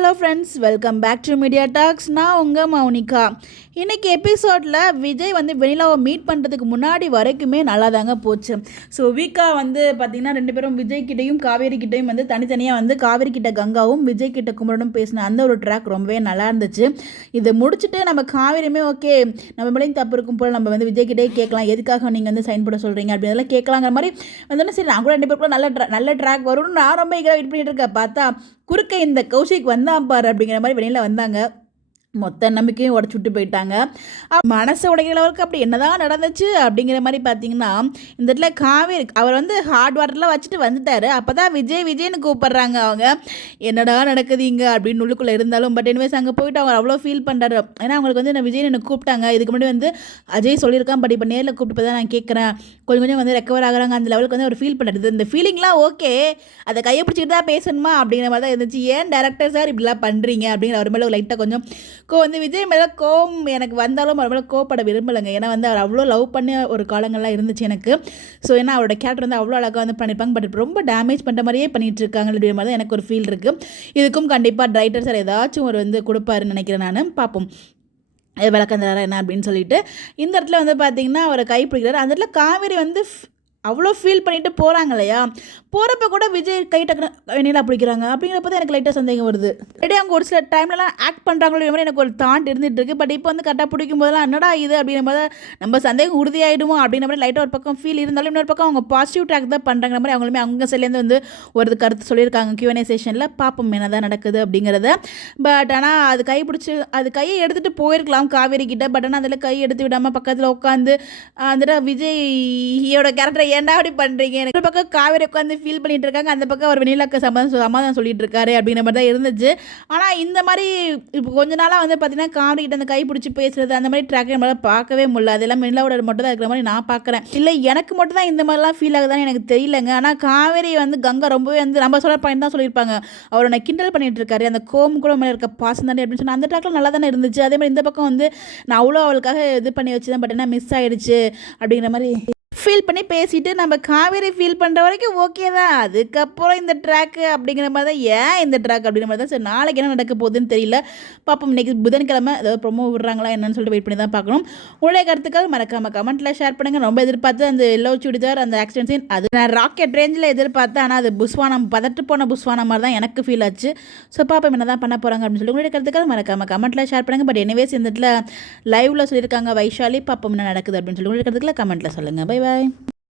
Hello friends, welcome back to Media Talks. நான் உங்கள் மௌனிகா. இன்றைக்கி எபிசோடில் விஜய் வந்து வெண்ணிலாவை மீட் பண்ணுறதுக்கு முன்னாடி வரைக்குமே நல்லா தாங்க போச்சு. ஸோ வீக்காக வந்து பார்த்திங்கன்னா ரெண்டு பேரும் விஜய் கிட்டையும் காவேரி கிட்டையும் வந்து தனித்தனியாக வந்து காவேரி கிட்ட கங்காவும் விஜய் கிட்ட குமரனும் பேசின அந்த ஒரு ட்ராக் ரொம்பவே நல்லா இருந்துச்சு. இதை முடிச்சுட்டு நம்ம காவேரியுமே ஓகே நம்ம மேலேயும் தப்பு இருக்கும் போல் நம்ம வந்து விஜய் கிட்டே கேட்கலாம், எதுக்காக நீங்கள் வந்து சைன் போட சொல்கிறீங்க அப்படின்றதெல்லாம் கேட்கலாங்கிற மாதிரி வந்தோன்னே சரி நான் கூட ரெண்டு பேருக்குள்ள நல்ல ட்ராக் வரும்னு நான் ரொம்ப வெயிட் பண்ணிட்டு இருக்கேன். பார்த்தா குறுக்க இந்த கௌஷிக் வந்தான் பாரு அப்படிங்கிற மாதிரி வெளியில் வந்தாங்க. மொத்த நம்பிக்கையும் உடச்சி விட்டு போயிட்டாங்க. மனசை உடைக்கிற அளவுக்கு அப்படி என்னதான் நடந்துச்சு அப்படிங்கிற மாதிரி பார்த்தீங்கன்னா இந்த இடத்துல காவேரி அவர் வந்து ஹார்ட் வாட்டர்லாம் வச்சுட்டு வந்துட்டார். அப்போ தான் விஜய்னு கூப்பிட்றாங்க. அவங்க என்னடா நடக்குதுங்க அப்படின்னு உள்ளுக்குள்ளே இருந்தாலும் பட் எனிவேஸ் அங்கே போயிட்டு அவர் அவ்வளோ ஃபீல் பண்ணுறாரு. ஏன்னா அவங்களுக்கு வந்து விஜய்னு எனக்கு கூப்பிட்டாங்க. இதுக்கு முன்னாடி வந்து அஜய் சொல்லியிருக்கான், பட் இப்போ நேரில் கூப்பிட்டு தான் நான் கேட்குறேன். கொஞ்சம் வந்து ரெக்கவர் ஆகுறாங்க. அந்த லெவலுக்கு வந்து அவர் ஃபீல் பண்ணுறது. இந்த ஃபீலிங்லாம் ஓகே, அதை கையை பிடிச்சிக்கிட்டு தான் பேசணுமா அப்படிங்கிற மாதிரி தான் இருந்துச்சு. ஏன் டேரக்டர் சார் இப்படிலாம் பண்ணுறீங்க அப்படிங்கிற அவர் மேலே லைட்டாக கொஞ்சம் வந்து விஜய் மேலே கோவம் எனக்கு வந்தாலும் அவர் மேலே கோவப்பட விரும்பலைங்க. ஏன்னா வந்து அவர் அவ்வளோ லவ் பண்ண ஒரு காலங்கள்லாம் இருந்துச்சு எனக்கு. ஸோ ஏன்னா அவரோட கேரக்டர் வந்து அவ்வளோ அழகாக வந்து பண்ணியிருப்பாங்க. பட் ரொம்ப டேமேஜ் பண்ணுற மாதிரியே பண்ணிகிட்டு இருக்காங்க அப்படிங்கிற மாதிரி தான் எனக்கு ஒரு ஃபீல் இருக்குது. இதுக்கும் கண்டிப்பாக டைரக்டர் சார் ஏதாச்சும் ஒரு வந்து கொடுப்பாருன்னு நினைக்கிறேன். நான் பார்ப்போம் விளக்கம் தராரா என்ன அப்படின்னு சொல்லிட்டு. இந்த இடத்துல வந்து பார்த்தீங்கன்னா அவரை கைப்பிடிக்கிறார். அந்த இடத்துல காவேரி வந்து அவ்வளோ ஃபீல் பண்ணிட்டு போகிறாங்க இல்லையா, போகிறப்ப கூட விஜய் கை டக்குன்னு வெண்ணிலா பிடிக்கிறாங்க அப்படிங்கிறப்ப தான் எனக்கு லைட்டாக சந்தேகம் வருது. ரெடி அவங்க ஒரு சில டைம்லலாம் ஆக்ட் பண்ணுறாங்களோ மாதிரி எனக்கு ஒரு தாட் இருந்துகிட்டு இருக்குது. பட் இப்போ வந்து கரெக்டாக பிடிக்கும் போதெல்லாம் என்னடா இது அப்படிங்கிற மாதிரி நம்ம சந்தேகம் உறுதியாகிடுமோ அப்படிங்கிற மாதிரி லைட்டாக ஒரு பக்கம் ஃபீல் இருந்தாலும் இன்னொரு பக்கம் அவங்க பாசிட்டிவ் ட்ராக் தான் பண்ணுறாங்கிற மாதிரி அவங்களுமே அவங்க சைட்லேருந்து வந்து ஒரு கருத்து சொல்லியிருக்காங்க Q&A செஷனில். பார்ப்போம் என்ன தான் நடக்குது அப்படிங்கிறத. பட் ஆனால் அது கையை எடுத்துகிட்டு போயிருக்கலாம் காவேரி கிட்ட. பட் ஆனால் அதில் கை எடுத்து விடாமல் பக்கத்தில் உட்காந்து அந்த விஜயோட கேரக்டரை ஏன்டா அப்படி பண்ணுறீங்க, எனக்கு பக்கம் காவேரி உட்காந்து ஃபீல் பண்ணிட்டு இருக்காங்க, அந்த பக்கம் அவர் வெண்ணிலாக்கு சமாதானம் சொல்லிட்டு இருக்காரு அப்படிங்கிற மாதிரி தான் இருந்துச்சு. ஆனால் இந்த மாதிரி இப்போ கொஞ்ச நாளாக வந்து பார்த்தீங்கன்னா காவேரி கிட்ட அந்த கை பிடிச்சி பேசுறது அந்த மாதிரி ட்ராக் நம்மளால் பார்க்கவே முடியல. அதெல்லாம் வெண்ணிலாவோட மட்டும் தான் இருக்கிற மாதிரி நான் பார்க்குறேன். இல்லை எனக்கு மட்டும் தான் இந்த மாதிரிலாம் ஃபீல் ஆகுதான்னு எனக்கு தெரியலங்க. ஆனால் காவேரி வந்து கங்கா ரொம்பவே வந்து நம்ம சொல்கிற பாயிண்ட் தான் சொல்லியிருப்பாங்க. அவரை நான் கிண்டல் பண்ணிட்டு இருக்காரு, அந்த கோம் கூட மேலே இருக்க பாசம் தானே அப்படின்னு சொன்னால் அந்த ட்ராக்லாம் நல்லா தானே இருந்துச்சு. அதே மாதிரி இந்த பக்கம் வந்து நான் அவ்வளோ அவளுக்காக இது பண்ணி வச்சு தான், பட் என்ன மிஸ் ஆகிடுச்சு அப்படிங்கிற மாதிரி ஃபீல் பண்ணி பேசிட்டு நம்ம காவேரி ஃபீல் பண்ணுற வரைக்கும் ஓகே தான். அதுக்கப்புறம் இந்த ட்ராக்கு அப்படிங்கிற மாதிரி தான், ஏன் இந்த ட்ராக் அப்படிங்கிற மாதிரி தான். சரி நாளைக்கு என்ன நடக்க போகுதுன்னு தெரியல, பார்ப்போம். இன்றைக்கி புதன்கிழமை ஏதாவது ப்ரொமோ விடுறாங்களா என்னன்னு சொல்லிட்டு வெயிட் பண்ணி தான் பார்க்கணும். உங்களுடைய கருத்துக்கள் மறக்காமல் கமெண்ட்டில் ஷேர் பண்ணுங்கள். ரொம்ப எதிர்பார்த்து அந்த எல்லோ சுடிதார் அந்த ஆக்சிடென்ட் சீன் அது நான் ராக்கெட் ரேஞ்சில் எதிர்பார்த்தேன். ஆனால் அது புஸ்வானம் பதட்டு போன புஸ்வானம் மாதிரி தான் எனக்கு ஃபீல் ஆச்சு. ஸோ பார்ப்போம் என்ன தான் பண்ண போகிறாங்க அப்படின்னு சொல்லி உங்களுடைய கருத்துக்கள் மறக்காமல் கமெண்ட்டில் ஷேர் பண்ணுங்கள். பட் எனிவேஸ் இந்த இடத்துல லைவில் சொல்லியிருக்காங்க வைஷாலி, பார்ப்போம் என்ன நடக்குது அப்படின்னு சொல்லி உங்களுடைய கருத்துக்களை கமெண்ட்டில் சொல்லுங்கள். Bye bye.